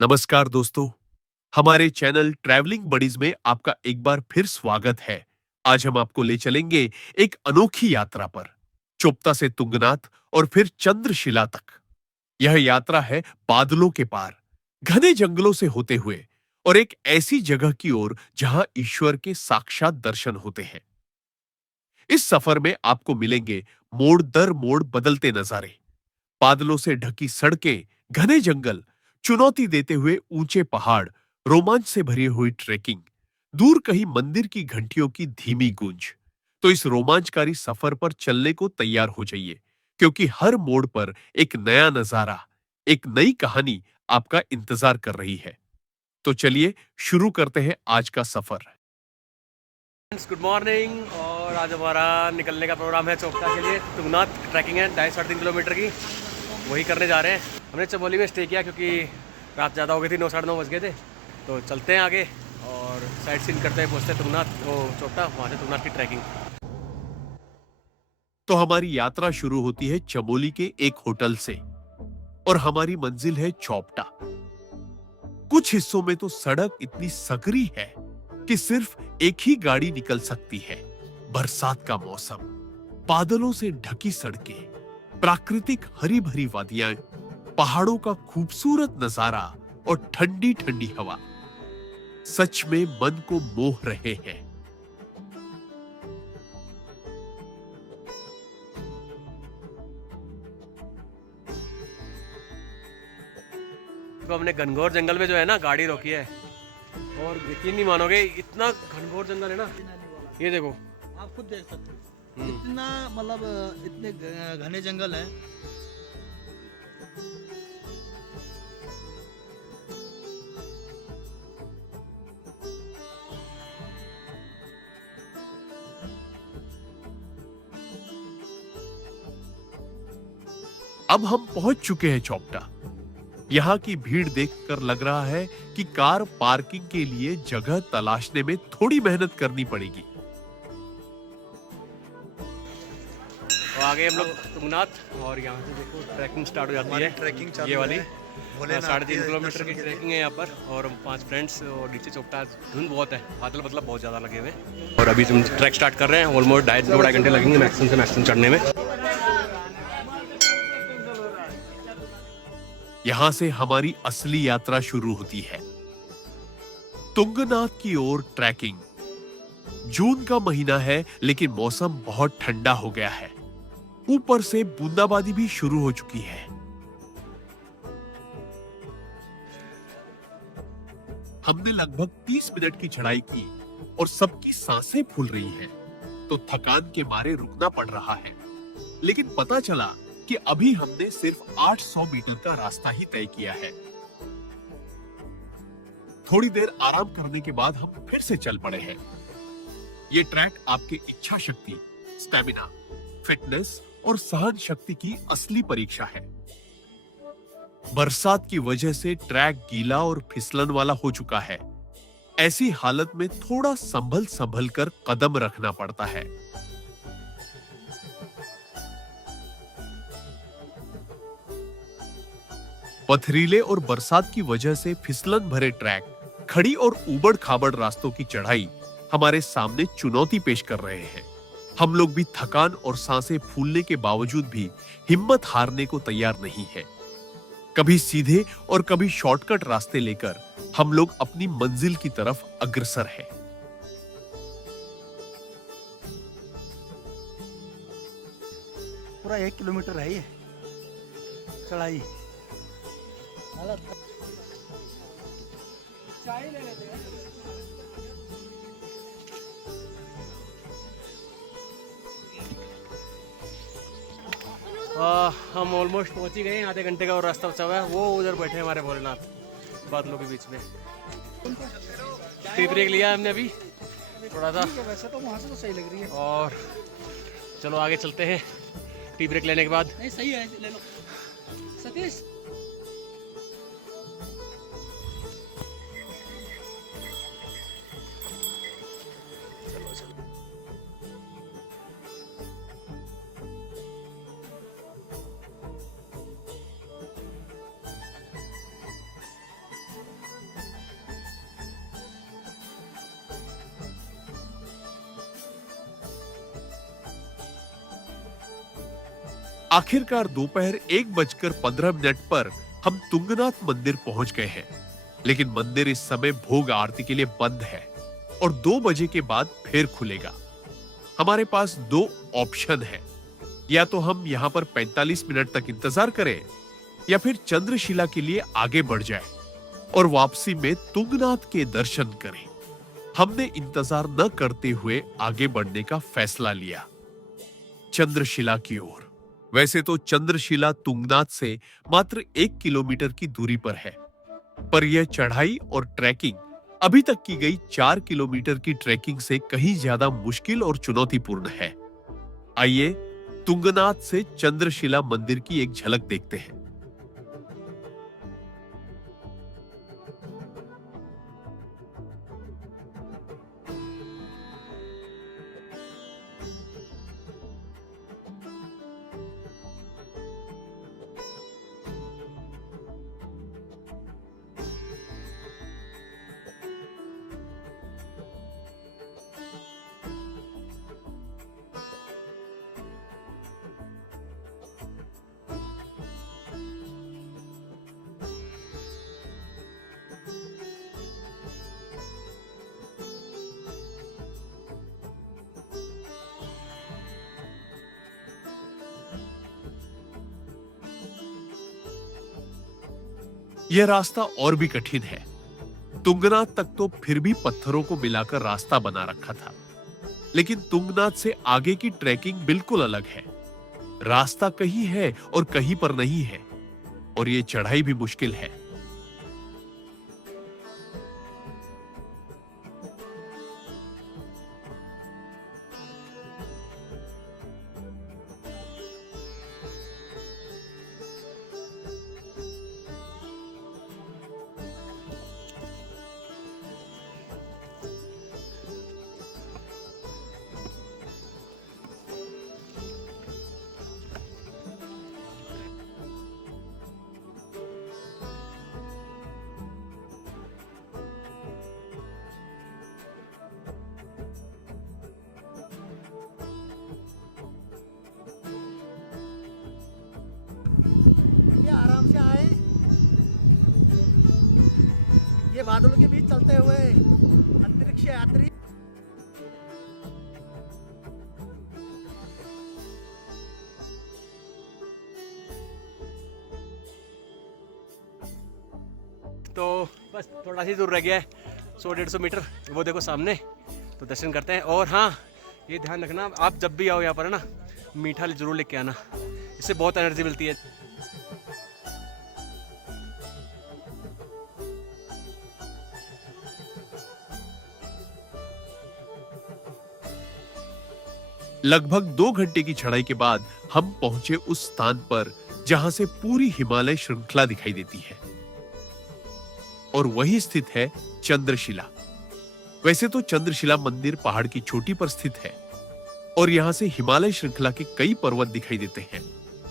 नमस्कार दोस्तों, हमारे चैनल ट्रैवलिंग बडीज में आपका एक बार फिर स्वागत है। आज हम आपको ले चलेंगे एक अनोखी यात्रा पर, चोपता से तुंगनाथ और फिर चंद्रशिला तक। यह यात्रा है बादलों के पार, घने जंगलों से होते हुए और एक ऐसी जगह की ओर जहां ईश्वर के साक्षात दर्शन होते हैं। इस सफर में आपको मिलेंगे मोड़ दर मोड़ बदलते नजारे, बादलों से ढकी सड़कें, घने जंगल, चुनौती देते हुए ऊंचे पहाड़, रोमांच से भरी हुई ट्रेकिंग, दूर कहीं मंदिर की घंटियों की धीमी गूंज। तो इस रोमांचकारी सफर पर चलने को तैयार हो जाइए, क्योंकि हर मोड़ पर एक नया नजारा, एक नई कहानी आपका इंतजार कर रही है। तो चलिए शुरू करते हैं आज का सफर। Good morning. और आज हमारा निकलने का प्रोग्राम है चोपता के लिए। तुंगनाथ ट्रैकिंग है 2.5-3 किलोमीटर की, वही करने जा रहे हैं। हमने चमोली में स्टे किया क्योंकि रात ज़्यादा हो गई थी, 9-9:30 बज गए थे। तो चलते हैं आगे और साइड सीन करते हैं, पहुँचते हैं तुंगनाथ वो चोपता, वहाँ से तुंगनाथ की ट्रैकिंग। तो हमारी यात्रा शुरू होती है चमोली के एक होटल से और हमारी मंजिल है चौपटा। कुछ हिस्सों में तो सड़क इतनी सकरी है कि सिर्फ एक ही गाड़ी निकल सकती है। बरसात का मौसम, बादलों से ढकी सड़कें, प्राकृतिक हरी भरी वादियां, पहाड़ों का खूबसूरत नजारा और ठंडी ठंडी हवा सच में मन को मोह रहे हैं। तो हमने घनघोर जंगल में जो है ना गाड़ी रोकी है, और यकीन नहीं मानोगे इतना घनघोर जंगल है ना। ये देखो, आप खुद देख सकते हो इतना, मतलब इतने घने जंगल है। अब हम पहुंच चुके हैं चौपटा। यहाँ की भीड़ देखकर लग रहा है कि कार पार्किंग के लिए जगह तलाशने में थोड़ी मेहनत करनी पड़ेगी। तो आगे हम लोग तुंगनाथ, और यहाँ से देखो ट्रैकिंग स्टार्ट हो जाती है। ट्रैकिंग चालू ये वाली है। भोलेनाथ 3.5 के किलोमीटर की दर्शन ट्रैकिंग है यहाँ पर, और 5 फ्रेंड्स। और नीचे चोपटा, धुंध बहुत है, बादल मतलब बहुत ज़्यादा लगे हुए हैं। और अभी हम ट्रैक स्टार्ट कर रहे हैं। ऑलमोस्ट 2.5 घंटे लगेंगे मैक्सिमम से मैक्सिमम चढ़ने में। यहां से हमारी असली यात्रा शुरू होती है, तुंगनाथ की ओर ट्रैकिंग। जून का महीना है, लेकिन मौसम बहुत ठंडा हो गया है। ऊपर से बूंदाबांदी भी शुरू हो चुकी है। हमने लगभग 30 मिनट की चढ़ाई की और सबकी सांसें फूल रही हैं, तो थकान के मारे रुकना पड़ रहा है। लेकिन पता चला कि अभी हमने सिर्फ 800 मीटर का रास्ता ही तय किया है। थोड़ी देर आराम करने के बाद हम फिर से चल पड़े हैं। ये ट्रैक आपकी इच्छा शक्ति, स्टैमिना, फिटनेस और सहन शक्ति की असली परीक्षा है। बरसात की वजह से ट्रैक गीला और फिसलन वाला हो चुका है। ऐसी हालत में थोड़ा संभल संभल कर कदम रखना पड़ता है। पथरीले और बरसात की वजह से फिसलन भरे ट्रैक, खड़ी और ऊबड़ खाबड़ रास्तों की चढ़ाई हमारे सामने चुनौती पेश कर रहे हैं। हम लोग भी थकान और सांसें फूलने के बावजूद भी हिम्मत हारने को तैयार नहीं है। कभी सीधे और कभी शॉर्टकट रास्ते लेकर हम लोग अपनी मंजिल की तरफ अग्रसर हैं। पूरा 1 किलोमीटर है ये चढ़ाई। हम ऑलमोस्ट पहुंच ही गए हैं। आधे घंटे का और रास्ता बचा हुआ है। वो उधर बैठे हैं हमारे भोलेनाथ, बादलों के बीच में। टी ब्रेक लिया हमने अभी थोड़ा सा, वैसे तो वहाँ से तो सही लग रही है। और चलो आगे चलते हैं। टी ब्रेक लेने के बाद नहीं सही है, ले लो सतीश। आखिरकार दोपहर 1:15 पर हम तुंगनाथ मंदिर पहुंच गए हैं, लेकिन मंदिर इस समय भोग आरती के लिए बंद है और 2 बजे के बाद फिर खुलेगा। हमारे पास 2 ऑप्शन है, या तो हम यहाँ पर 45 मिनट तक इंतजार करें या फिर चंद्रशिला के लिए आगे बढ़ जाए और वापसी में तुंगनाथ के दर्शन करें। हमने इंतजार न करते हुए आगे बढ़ने का फैसला लिया चंद्रशिला की ओर। वैसे तो चंद्रशिला तुंगनाथ से मात्र 1 किलोमीटर की दूरी पर है, पर यह चढ़ाई और ट्रैकिंग अभी तक की गई 4 किलोमीटर की ट्रैकिंग से कहीं ज्यादा मुश्किल और चुनौतीपूर्ण है। आइए तुंगनाथ से चंद्रशिला मंदिर की एक झलक देखते हैं। यह रास्ता और भी कठिन है। तुंगनाथ तक तो फिर भी पत्थरों को मिलाकर रास्ता बना रखा था, लेकिन तुंगनाथ से आगे की ट्रैकिंग बिल्कुल अलग है। रास्ता कहीं है और कहीं पर नहीं है, और यह चढ़ाई भी मुश्किल है। ये आराम से आए, ये बादलों के बीच चलते हुए अंतरिक्ष यात्री। तो बस थोड़ा सी दूर रह गया है, 100-150 मीटर, वो देखो सामने। तो दर्शन करते हैं। और हाँ, ये ध्यान रखना, आप जब भी आओ यहाँ पर ना, मीठा जरूर लेके आना, इससे बहुत एनर्जी मिलती है। लगभग 2 घंटे की चढ़ाई के बाद हम पहुंचे उस स्थान पर जहां से पूरी हिमालय श्रृंखला दिखाई देती है, और वहीं स्थित है चंद्रशिला। वैसे तो चंद्रशिला मंदिर पहाड़ की चोटी पर स्थित है और यहां से हिमालय श्रृंखला के कई पर्वत दिखाई देते हैं,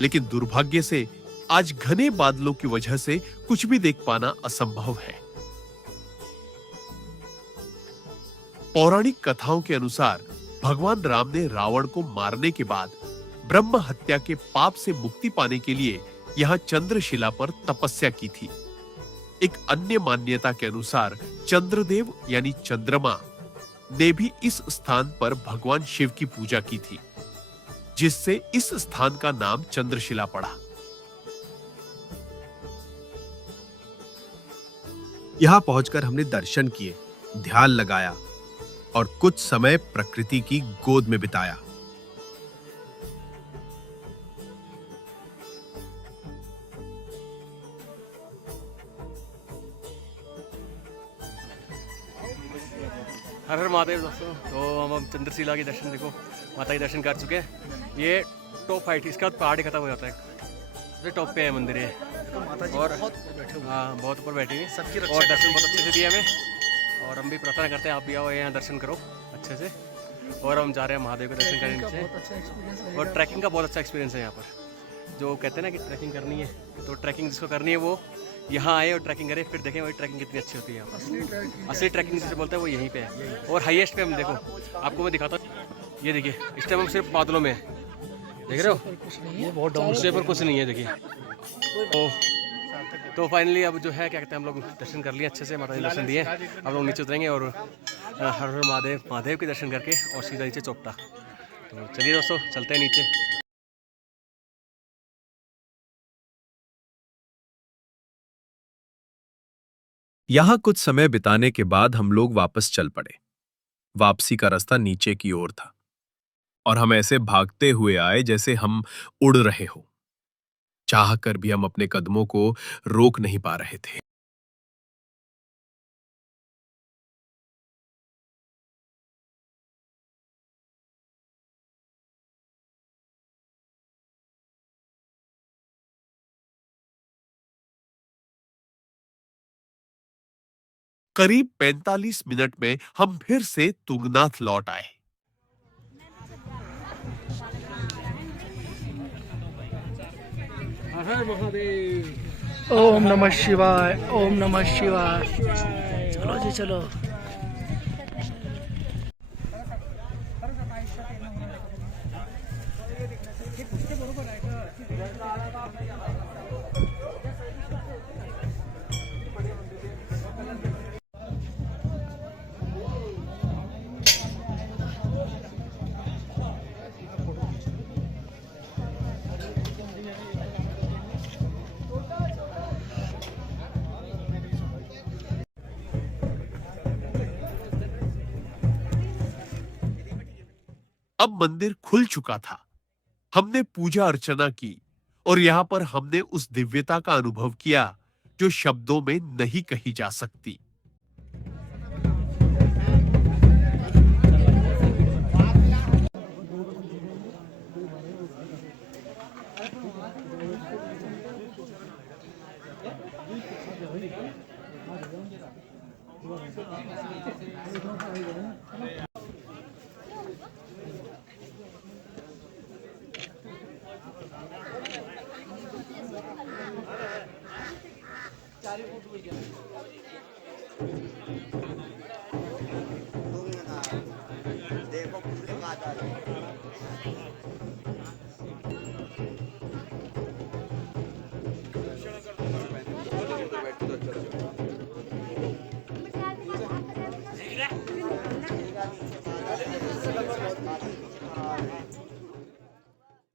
लेकिन दुर्भाग्य से आज घने बादलों की वजह से कुछ भी देख पाना असंभव है। पौराणिक कथाओं के अनुसार भगवान राम ने रावण को मारने के बाद ब्रह्म हत्या के पाप से मुक्ति पाने के लिए यहां चंद्रशिला पर तपस्या की थी। एक अन्य मान्यता के अनुसार चंद्रदेव यानी चंद्रमा ने भी इस स्थान पर भगवान शिव की पूजा की थी, जिससे इस स्थान का नाम चंद्रशिला पड़ा। यहां पहुंचकर हमने दर्शन किए, ध्यान लगाया और कुछ समय प्रकृति की गोद में बिताया। हर हर महादेव दोस्तों। तो हम चंद्रशिला के दर्शन, देखो माता के दर्शन कर चुके हैं। ये टॉप हाइट, इसके बाद पहाड़ ही खत्म हो जाता है, सबसे टॉप पे है मंदिर ये। माता जी और बहुत ऊपर बैठे हुए हैं। हाँ, बहुत ऊपर बैठी हुई है सबकी और रक्षा दर्शन बहुत अच्छे से दिए हमें। और हम भी प्रार्थना करते हैं आप भी आओ यहाँ दर्शन करो अच्छे से। और हम जा रहे हैं महादेव के दर्शन करने का नीचे। बहुत अच्छा एक्सपीरियंस है। और ट्रैकिंग का बहुत अच्छा एक्सपीरियंस है यहाँ पर। जो कहते हैं ना कि ट्रैकिंग करनी है, तो ट्रैकिंग जिसको करनी है वो यहाँ आए और ट्रैकिंग करे, फिर देखें वही ट्रैकिंग कितनी अच्छी होती है यहाँ पर। असली ट्रैकिंग जिसे बोलते हैं वो यहीं पे है। और हाईएस्ट पे हम देखो, आपको मैं दिखाता हूँ, ये देखिए इस टाइम हम सिर्फ बादलों में हैं। देख रहे हो, कुछ नहीं है, बहुत डाउन उससे पर कुछ नहीं है देखिए। तो फाइनली अब जो है क्या कहते हैं, हम लोग दर्शन कर लिए अच्छे से, माता जी दर्शन दिए। अब लोग नीचे उतरेंगे और हर हर महादेव के दर्शन करके और सीधा नीचे चौपटा। तो चलिए दोस्तों, चलते हैं नीचे। यहाँ कुछ समय बिताने के बाद हम लोग वापस चल पड़े। वापसी का रास्ता नीचे की ओर था और हम ऐसे भागते हुए आए जैसे हम उड़ रहे हो। चाह कर भी हम अपने कदमों को रोक नहीं पा रहे थे। करीब 45 मिनट में हम फिर से तुंगनाथ लौट आए। ओम नमः शिवाय, ओम नमः शिवाय। चलो जी चलो। अब मंदिर खुल चुका था। हमने पूजा अर्चना की और यहाँ पर हमने उस दिव्यता का अनुभव किया जो शब्दों में नहीं कही जा सकती।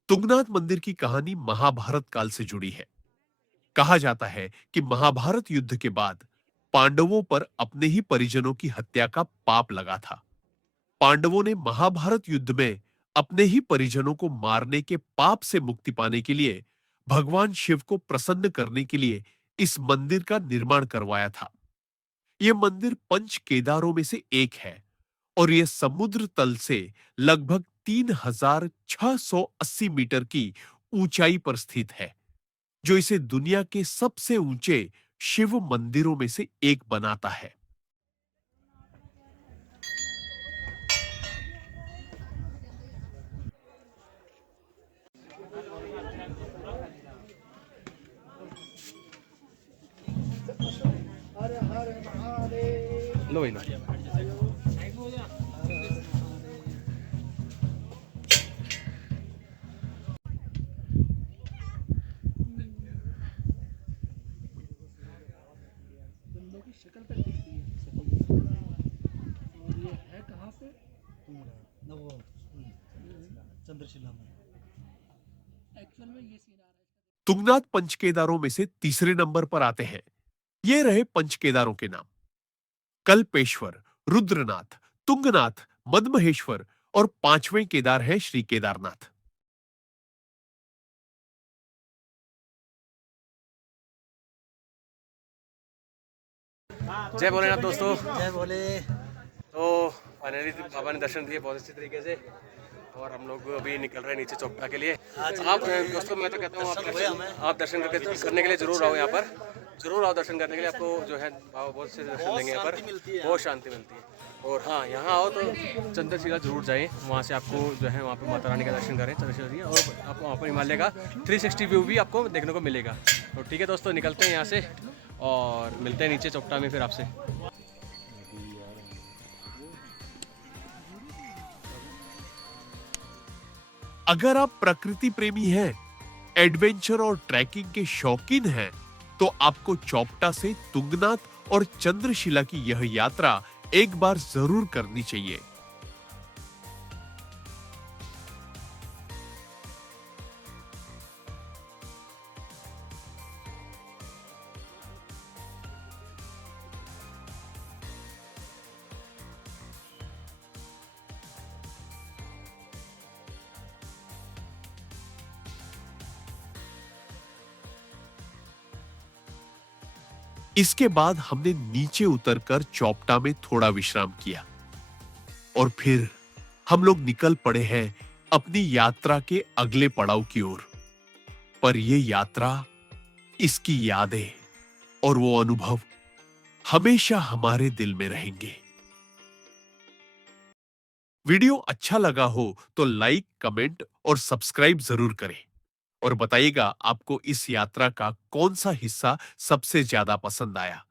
तुंगनाथ मंदिर की कहानी महाभारत काल से जुड़ी है। कहा जाता है कि महाभारत युद्ध के बाद पांडवों पर अपने ही परिजनों की हत्या का पाप लगा था। पांडवों ने महाभारत युद्ध में अपने ही परिजनों को मारने के पाप से मुक्ति पाने के लिए भगवान शिव को प्रसन्न करने के लिए इस मंदिर का निर्माण करवाया था। यह मंदिर पंच केदारों में से एक है और यह समुद्र तल से लगभग 3680 मीटर की ऊंचाई पर स्थित है, जो इसे दुनिया के सबसे ऊंचे शिव मंदिरों में से एक बनाता है। लो भाई लो। शक्ल पे दिखती है और ये है कहाँ पे? न वो चंद्रशिला में। एक्चुअल में ये सीन आ रहा है। तुंगनाथ पंचकेदारों में से तीसरे नंबर पर आते हैं। ये रहे पंचकेदारों के नाम: कल्पेश्वर, रुद्रनाथ, तुंगनाथ, मदमहेश्वर और पांचवें केदार है श्री केदारनाथ। जय भोलेनाथ दोस्तों। जय भोले। तो फाइनली बाबा ने दर्शन दिए बहुत अच्छी तरीके से और हम लोग अभी निकल रहे हैं नीचे चौपटा के लिए। आप दोस्तों, मैं तो कहता हूँ आप दर्शन करने के लिए जरूर आओ। यहाँ पर जरूर आओ दर्शन करने के लिए। आपको जो है बाबा बहुत से दर्शन देंगे यहाँ पर, बहुत शांति मिलती है। और हाँ, यहाँ आओ तो चंद्रशिला जरूर जाएं। वहाँ से आपको जो है वहाँ पे माता रानी का दर्शन करें चंद्रशिला जी, और आपको वहाँ पर हिमालय का 360 व्यू भी आपको देखने को मिलेगा। तो ठीक है दोस्तों, निकलते हैं यहाँ से और मिलते हैं नीचे चौपटा में फिर आपसे। अगर आप प्रकृति प्रेमी हैं, एडवेंचर और ट्रैकिंग के शौकीन हैं, तो आपको चोपटा से तुंगनाथ और चंद्रशिला की यह यात्रा एक बार जरूर करनी चाहिए। इसके बाद हमने नीचे उतरकर चोपटा में थोड़ा विश्राम किया और फिर हम लोग निकल पड़े हैं अपनी यात्रा के अगले पड़ाव की ओर। पर यह यात्रा, इसकी यादें और वो अनुभव हमेशा हमारे दिल में रहेंगे। वीडियो अच्छा लगा हो तो लाइक, कमेंट और सब्सक्राइब जरूर करें और बताइएगा आपको इस यात्रा का कौन सा हिस्सा सबसे ज्यादा पसंद आया।